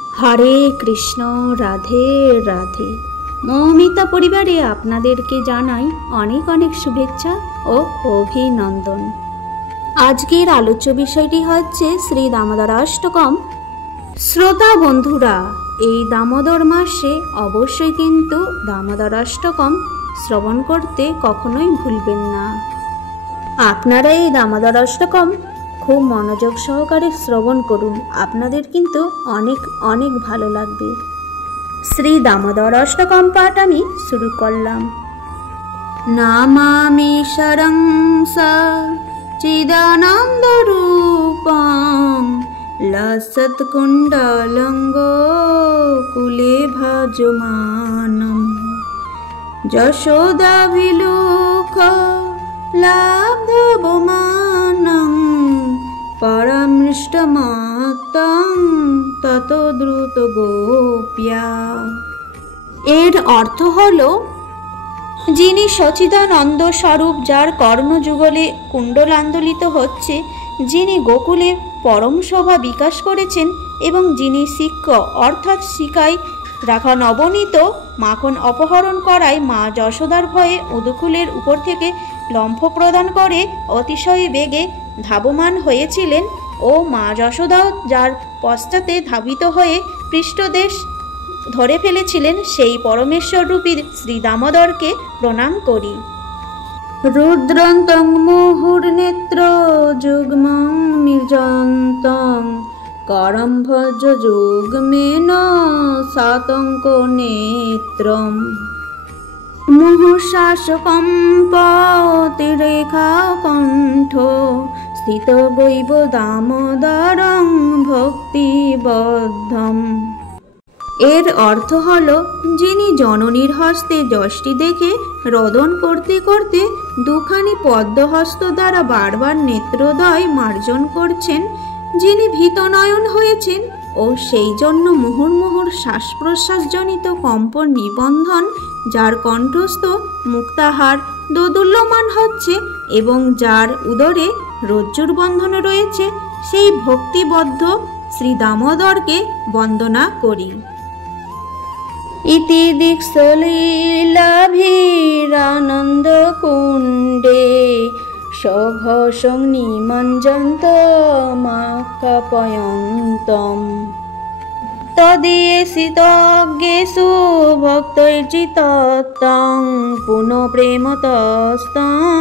হরে কৃষ্ণ, রাধে রাধে। মৌমিতা পরিবারে আপনাদেরকে জানাই অনেক অনেক শুভেচ্ছা ও অভিনন্দন। আজকের আলোচ্য বিষয়টি হচ্ছে শ্রী দামোদর অষ্টকম। শ্রোতা বন্ধুরা, এই দামোদর মাসে অবশ্যই কিন্তু দামোদর অষ্টকম শ্রবণ করতে কখনোই ভুলবেন না। আপনারা এই দামোদর অষ্টকম খুব মনোযোগ সহকারে শ্রবণ করুন, আপনাদের কিন্তু অনেক অনেক ভালো লাগবে। শ্রী দামোদর অষ্টকম পাঠ আমি শুরু করলাম। নামামি শরং চিদানন্দ রূপং লসৎ কুণ্ডলঙ্গ কুলে ভাজমানম যশোদাভিলোক লাব্ধবমানং পরমৃষ্টমাত্তং তত দ্রুত গোপ্যা। এর অর্থ হলো, যিনি সচিদানন্দ স্বরূপ, যার কর্ণযুগলে কুণ্ডলান্দোলিত হচ্ছে, যিনি গোকুলে পরম শোভা বিকাশ করেছেন এবং যিনি সিক্ক অর্থাৎ শিকায় রাখা নবনীত মাখন অপহরণ করায় মা যশোদার ভয়ে উদুকুলের উপর থেকে লম্ফ প্রদান করে অতিশয় বেগে ধাবমান হয়েছিলেন, ও মা যশোদাও যার পশ্চাতে ধাবিত হয়ে পৃষ্ঠদেশ ধরে ফেলেছিলেন, সেই পরমেশ্বর রূপী শ্রী দামোদরকে প্রণাম করি। রুদ্রন্তং মুহুর্নেত্র যুগ্মং নির্যন্তং করম ভজ যুগ্মেন সাতঙ্ক নেত্রম মুহুঃশ্বাসকম্পতিরেখা কণ্ঠ স্থিত গৈব দামোদরং ভক্তিবদ্ধম। এর অর্থ হল, যিনি জননীর হস্তে যষ্টি দেখে রোদন করতে করতে দুখানি পদ্মহস্ত দ্বারা বারবার নেত্রোদয় মার্জন করছেন, যিনি ভীতনয়ন হয়েছেন ও সেই জন্য মুহুর্মুহুর শ্বাস প্রশ্বাসজনিত কম্পন নিবন্ধন, যার কণ্ঠস্থ মুক্তাহার দোদুল্যমান হচ্ছে এবং যার উদরে রজ্জুর বন্ধন রয়েছে, সেই ভক্তিবদ্ধ শ্রী দামোদরকে বন্দনা করি। ইতি দীক্ষলীলাভিরানন্দ কুণ্ডে সঘোষং নিমঞ্জন্ত মাকাপয়ন্তম তদীয়েষিতজ্ঞেষু ভক্তৈর্জিতং পুনঃ প্রেমতস্তং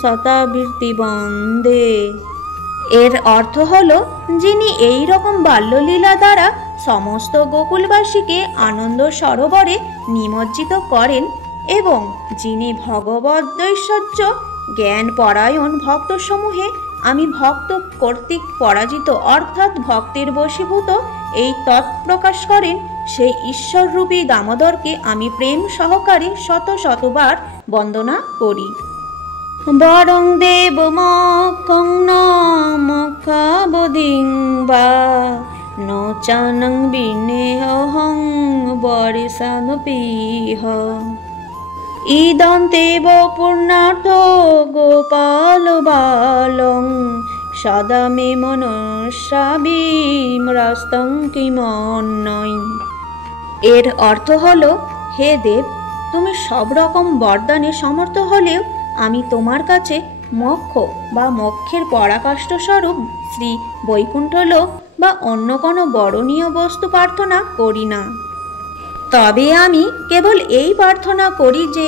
শতাবৃত্তি বন্দে। এর অর্থ হল, যিনি এই রকম বাল্যলীলা দ্বারা সমস্ত গোকুলবাসীকে আনন্দ সরোবরে নিমজ্জিত করেন এবং যিনি ভগবদ্ঐশ্বর্য জ্ঞান পরায়ণ ভক্তসমূহে আমি ভক্ত কর্তৃক পরাজিত অর্থাৎ ভক্তের বশীভূত এই তৎপ্রকাশ করেন, সেই ঈশ্বররূপী দামোদরকে আমি প্রেম সহকারে শত শতবার বন্দনা করি। বরং দেব মক্ষং ন মক্ষাবধিং বা ন চানং বিনেহং বরিশানপিহ ইদন্তেব পূর্ণার্থ গোপাল বালং সদা মে মনস্যাবিম্রাস্তং কিমন্যৈ। এর অর্থ হল, হে দেব, তুমি সব রকম বরদানে সমর্থ হলেও আমি তোমার কাছে মোক্ষ বা মোক্ষের পরাকাষ্ঠ স্বরূপ শ্রী বৈকুণ্ঠলোক বা অন্য কোনো বরণীয় বস্তু প্রার্থনা করি না। তবে আমি কেবল এই প্রার্থনা করি যে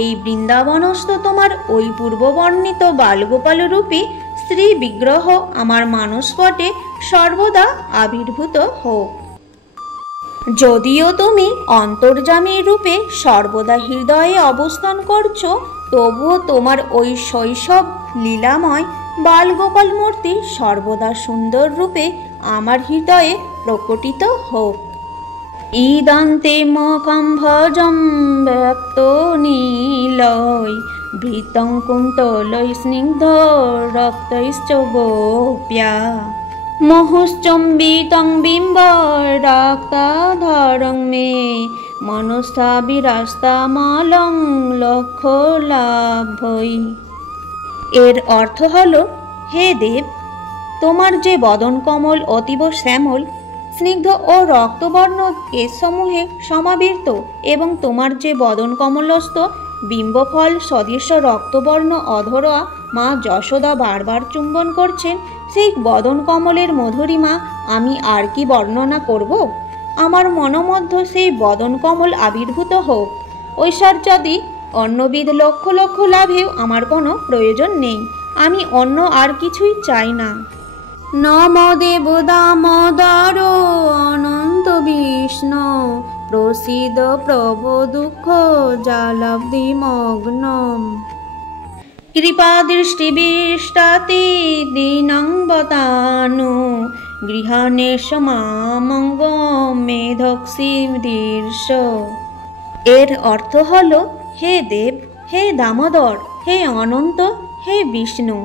এই বৃন্দাবনস্থ তোমার ওই পূর্ববর্ণিত বালগোপাল রূপী শ্রী বিগ্রহ আমার মানসপটে সর্বদা আবির্ভূত হোক। যদিও তুমি অন্তর্যামী রূপে সর্বদা হৃদয়ে অবস্থান করছো, তবুও তোমার ওই শৈশব লীলাময় বালগোপাল মূর্তি সর্বদা সুন্দর রূপে আমার হৃদয়ে প্রকটিত হোক। ইদান্তে মখম ভজম ব্যক্ত নীলয় ভীতং কুন্তলৈ স্নিগ্ধ রক্তৈশ্চ গোপ্যা মোহুশ্চম্বিতং বিম্ব রাক্তাধরং মে মনস্থা বিরাস্তামলং লক্ষ্য লাভৈ। এর অর্থ হল, হে দেব, তোমার যে বদন কমল অতীব শ্যামল স্নিগ্ধ ও রক্তবর্ণ কেশসমূহে সমাবৃত এবং তোমার যে বদন কমলস্থ বিম্বফল সদৃশ রক্তবর্ণ অধরা মা যশোদা বারবার চুম্বন করছেন, সেই বদন কমলের মধুরিমা আমি আর কি বর্ণনা করব? আমার মনোমধ্য সেই বদন কমল আবির্ভূত হোক। ঐশ্বর্যাদি অন্যবিধ লক্ষ লক্ষ লাভেও আমার কোনো প্রয়োজন নেই। আমি অন্য আর কিছুই চাই না। নম দেব দামোদর অনন্ত বিষ্ণু প্রসিদ প্রভো দুঃখ জালাব্ধি মগ্নম কৃপাদৃষ্টিবিষ্টাতি দীনাংবতানু গৃহাণেশ মামঙ্গ মেধক্সিদীর্ষ। এর অর্থ হল, হে দেব, হে দামোদর, হে অনন্ত, হে বিষ্ণু,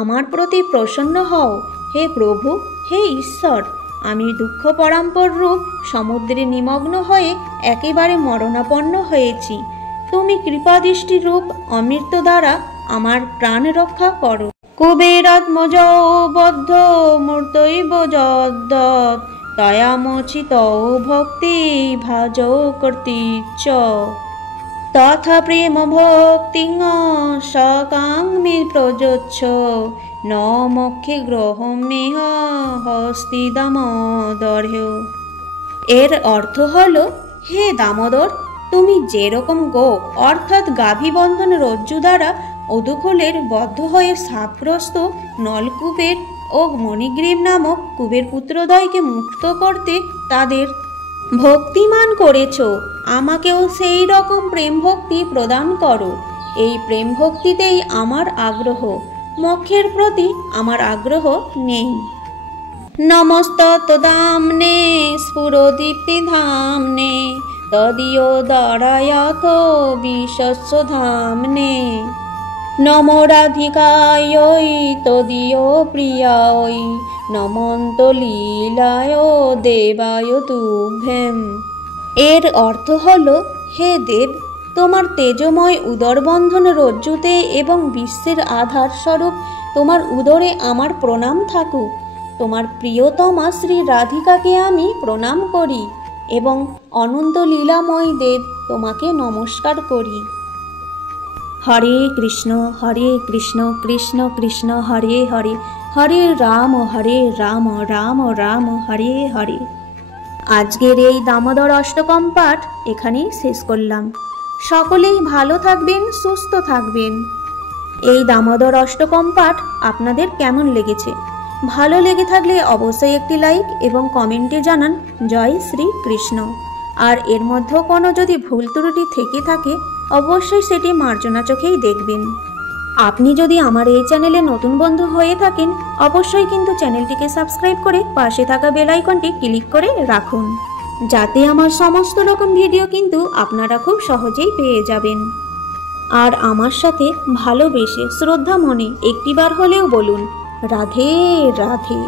আমার প্রতি প্রসন্ন হও। হে প্রভু, হে ঈশ্বর, আমি দুঃখ পরাম্পর রূপ সমুদ্রে নিমগ্ন হয়ে একেবারে মরণাপন্ন হয়েছি। তুমি কৃপাদৃষ্টি রূপ অমৃত দ্বারা আমার প্রাণ রক্ষা করো। কুবেরাত্মজ বদ্ধ মূর্তৈব যদ্দৎ তয়ামোচিত ভক্তি ভাজো কর্তিচ্চ তথা প্রেম ভক্তি সকাংমি প্রযোচ্ছ ন মক্ষে গ্রহমেহ হস্তি দামোদর। এর অর্থ হল, হে দামোদর, তুমি যেরকম গো অর্থাৎ গাভীবন্ধন রজ্জু দ্বারা অদুকুলের বদ্ধ হয়ে সাপগ্রস্ত নলকূপের ও মণিগ্রীব নামক কুবের পুত্রদ্বয়কে মুক্ত করতে তাদের ভক্তিমান করেছ, আমাকেও সেই রকম প্রেম ভক্তি প্রদান করো। এই প্রেম ভক্তিতেই আমার আগ্রহ, মোক্ষের প্রতি আমার আগ্রহ নেই। নমস্তদাম্নে স্ফুরদীপ্তিধাম্নে তদীয় দারায়াথ বিশ্বস্য ধাম্নে নমো রাধিকায় তদীয় প্রিয়ায় নমন্ত লীলায় দেবায় তুভ্যেম। এর অর্থ হল, হে দেব, তোমার তেজময় উদরবন্ধন রজ্জুতে এবং বিশ্বের আধার স্বরূপ তোমার উদরে আমার প্রণাম থাকুক। তোমার প্রিয়তমা শ্রী রাধিকাকে আমি প্রণাম করি এবং অনন্ত লীলাময় দেব তোমাকে নমস্কার করি। হরে কৃষ্ণ কৃষ্ণ কৃষ্ণ হরে হরে, হরে রাম রাম রাম হরে হরে। আজকের এই দামোদর অষ্টকম পাঠ এখানেই শেষ করলাম। সকলেই ভালো থাকবেন, সুস্থ থাকবেন। এই দামোদর অষ্টকম পাঠ আপনাদের কেমন লেগেছে? ভালো লেগে থাকলে অবশ্যই একটি লাইক এবং কমেন্টে জানান জয় শ্রী কৃষ্ণ। আর এর মধ্যে কোনো যদি ভুল ত্রুটি থেকে থাকে অবশ্যই সেটি মার্জনা চোখেই দেখবেন। আপনি যদি আমার এই চ্যানেলে নতুন বন্ধু হয়ে থাকেন অবশ্যই কিন্তু চ্যানেলটিকে সাবস্ক্রাইব করে পাশে থাকা বেল আইকনটি ক্লিক করে রাখুন, যাতে আমার সমস্ত রকম ভিডিও কিন্তু আপনারা খুব সহজেই পেয়ে যাবেন। আর আমার সাথে ভালোবেসে শ্রদ্ধা মনে একটিবার হলেও বলুন রাধে রাধে।